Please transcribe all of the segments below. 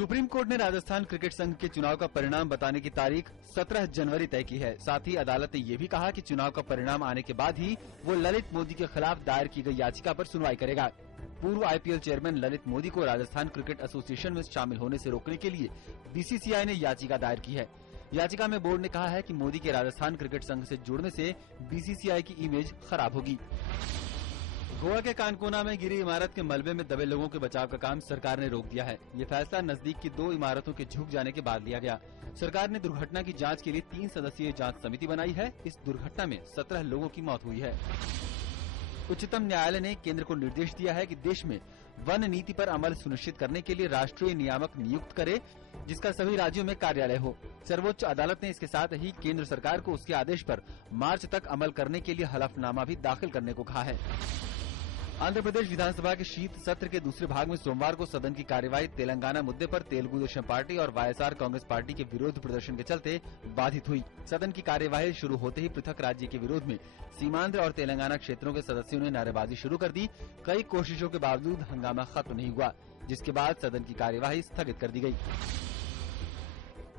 Supreme court ने Rajasthan cricket संघ के चुनाव का परिणाम बताने की तारीख 17 जनवरी तय की है। साथ ही अदालत ने ये भी कहा कि चुनाव का परिणाम आने के बाद ही वो ललित मोदी के खिलाफ दायर की गई याचिका पर सुनवाई करेगा। पूर्व आईपीएल चेयरमैन ललित मोदी को राजस्थान क्रिकेट एसोसिएशन में शामिल होने से रोकने के लिए बीसीसीआई ने याचिका दायर की है। याचिका में बोर्ड ने कहा है कि मोदी के राजस्थान क्रिकेट संघ से जुड़ने से बीसीसीआई की इमेज खराब होगी। गोवा के कानकोना में गिरी इमारत के मलबे में दबे लोगों के बचाव का काम सरकार ने रोक दिया है। ये फैसला नजदीक की 2 इमारतों के झुक जाने के बाद लिया गया। सरकार ने दुर्घटना की जांच के लिए 3 सदस्यीय जांच समिति बनाई है। इस दुर्घटना में 17 लोगों की मौत हुई है। उच्चतम न्यायालय ने केंद्र को निर्देश दिया है कि देश में वन नीति पर अमल सुनिश्चित करने के लिए राष्ट्रीय नियामक नियुक्त करे, जिसका सभी राज्यों में कार्यालय हो। सर्वोच्च अदालत ने इसके साथ ही केंद्र सरकार को उसके आदेश पर मार्च तक अमल करने के लिए हलफनामा भी दाखिल करने को कहा है। आंध्र प्रदेश विधानसभा के शीत सत्र के दूसरे भाग में सोमवार को सदन की कार्यवाही तेलंगाना मुद्दे पर तेलुगु देशम पार्टी और वाईएसआर कांग्रेस पार्टी के विरोध प्रदर्शन के चलते बाधित हुई। सदन की कार्यवाही शुरू होते ही पृथक राज्य के विरोध में सीमांध्र और तेलंगाना क्षेत्रों के सदस्यों ने नारेबाजी शुरू कर दी। कई कोशिशों के बावजूद हंगामा खत्म नहीं हुआ, जिसके बाद सदन की कार्यवाही स्थगित कर दी गयी।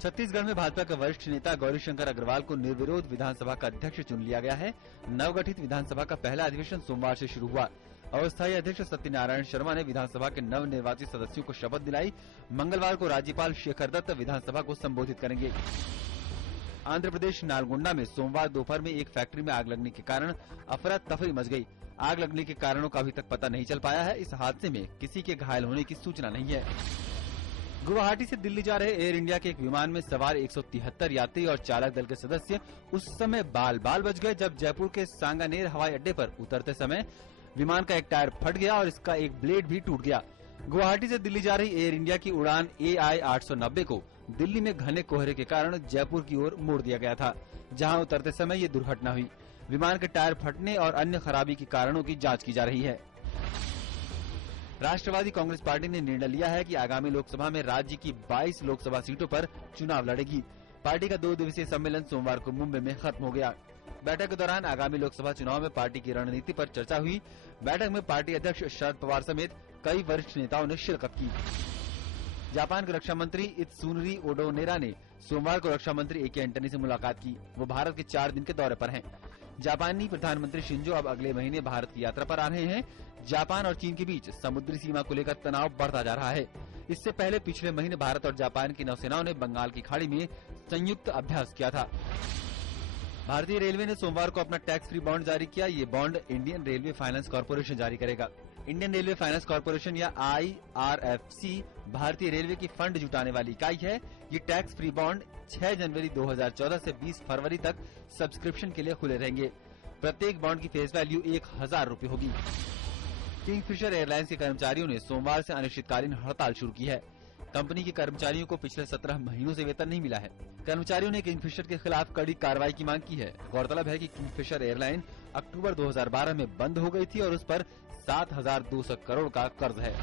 छत्तीसगढ़ में भाजपा के वरिष्ठ नेता गौरीशंकर अग्रवाल को निर्विरोध विधानसभा का अध्यक्ष चुन लिया गया है। नवगठित विधानसभा का पहला अधिवेशन सोमवार से शुरू हुआ। अस्थायी अध्यक्ष सत्यनारायण शर्मा ने विधानसभा के नव निर्वाचित सदस्यों को शपथ दिलाई। मंगलवार को राज्यपाल शेखर दत्त विधानसभा को संबोधित करेंगे। आंध्र प्रदेश नालगोंडा में सोमवार दोपहर में एक फैक्ट्री में आग लगने के कारण अफरा तफरी मच गई। आग लगने के कारणों का अभी तक पता नहीं चल पाया है। इस हादसे में किसी के घायल होने की सूचना नहीं है। गुवाहाटी से दिल्ली जा रहे एयर इंडिया के एक विमान में सवार 173 यात्री और चालक दल के सदस्य उस समय बाल बाल बच गए जब जयपुर के सांगानेर हवाई अड्डे पर उतरते समय विमान का एक टायर फट गया और इसका एक ब्लेड भी टूट गया। गुवाहाटी से दिल्ली जा रही एयर इंडिया की उड़ान AI 890 को दिल्ली में घने कोहरे के कारण जयपुर की ओर मोड़ दिया गया था, जहां उतरते समय ये दुर्घटना हुई। विमान के टायर फटने और अन्य खराबी के कारणों की जांच की जा रही है। राष्ट्रवादी कांग्रेस पार्टी ने निर्णय लिया है कि आगामी लोकसभा में राज्य की 22 लोकसभा सीटों पर चुनाव लड़ेगी। पार्टी का 2 दिवसीय सम्मेलन सोमवार को मुंबई में खत्म हो गया। बैठक के दौरान आगामी लोकसभा चुनाव में पार्टी की रणनीति पर चर्चा हुई। बैठक में पार्टी अध्यक्ष शरद पवार समेत कई वरिष्ठ नेताओं ने शिरकत की। जापान के रक्षा मंत्री इत्सुनरी ओडोनेरा ने सोमवार को रक्षा मंत्री AK एंटनी से मुलाकात की। वो भारत के 4 दिन के दौरे पर हैं। जापानी प्रधानमंत्री शिंजो अब अगले महीने भारत की यात्रा पर आ रहे हैं। जापान और चीन के बीच समुद्री सीमा को लेकर तनाव बढ़ता जा रहा है। इससे पहले पिछले महीने भारत और जापान की नौसेनाओं ने बंगाल की खाड़ी में संयुक्त अभ्यास किया था। भारतीय रेलवे ने सोमवार को अपना टैक्स फ्री बॉन्ड जारी किया। ये bond Indian railway finance corporation जारी करेगा। इंडियन रेलवे फाइनेंस कॉर्पोरेशन या IRFC भारतीय रेलवे की फंड जुटाने वाली इकाई है। ये टैक्स फ्री बॉन्ड 6 जनवरी 2014 से 20 फरवरी तक सब्सक्रिप्शन के लिए खुले रहेंगे। प्रत्येक बॉन्ड की फेस वैल्यू 1000 रूपये होगी। किंगफिशर एयरलाइंस के कर्मचारियों ने सोमवार से अनिश्चितकालीन हड़ताल शुरू की है। कंपनी के कर्मचारियों को पिछले 17 महीनों से वेतन नहीं मिला है। कर्मचारियों ने किंगफिशर के खिलाफ कड़ी कार्रवाई की मांग की है। गौरतलब है कि किंगफिशर एयरलाइन अक्टूबर 2012 में बंद हो गई थी और उस पर 7,200 करोड़ का कर्ज है।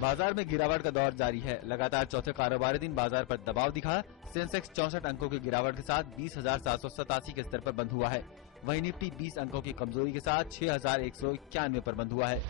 बाजार में गिरावट का दौर जारी है। लगातार चौथे कारोबारी दिन बाजार पर दबाव दिखा। सेंसेक्स 64 अंकों की गिरावट के साथ 20,787 के स्तर पर बंद हुआ है। वहीं निफ्टी 20 अंकों की कमजोरी के साथ 6,191 पर बंद हुआ है।